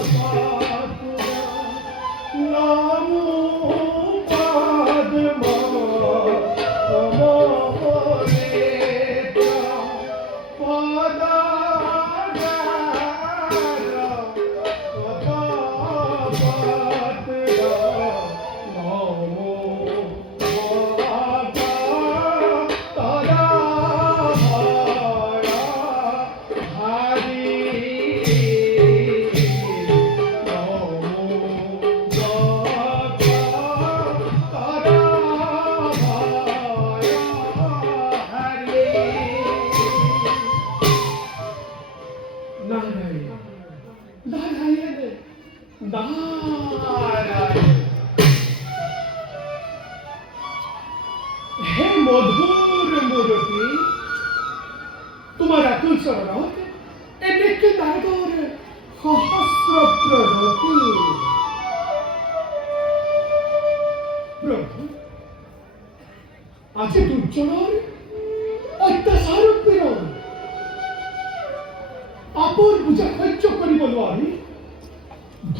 Oh, হে মধুর মূরতি তোমার আকুল চরণ এনেকে দাগর সহস্র প্রগতি প্রভু আছে দুর্জনের অত্যাচার পীড়ন আপন বুঝা সহ্য করিব নোৱাৰি।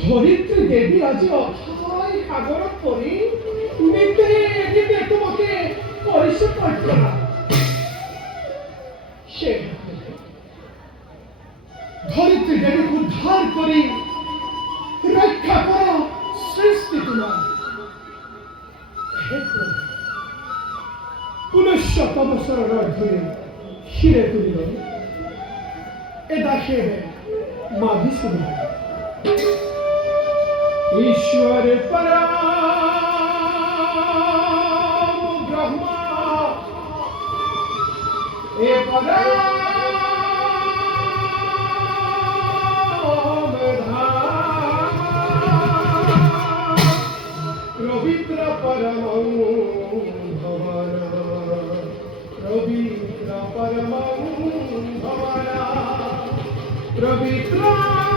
ধরিত্রী দেবী আজি অথাই সাগর পৰি নিতে তোমাকে কৰিছে প্ৰাৰ্থনা সেই ধরিত্রী দেবীক উদ্ধার কৰি ৰক্ষা কৰা সৃষ্টি তোমাৰ হে প্ৰভু পুনশ্চ তব শরণৰ ধৰি শিৰে তুলিল। এ দাসে মা বিষ্ণু ईश्वर परम ब्रह्मा ए परम धाम पवित्र परम भवन पवित्र परम भवन पवित्र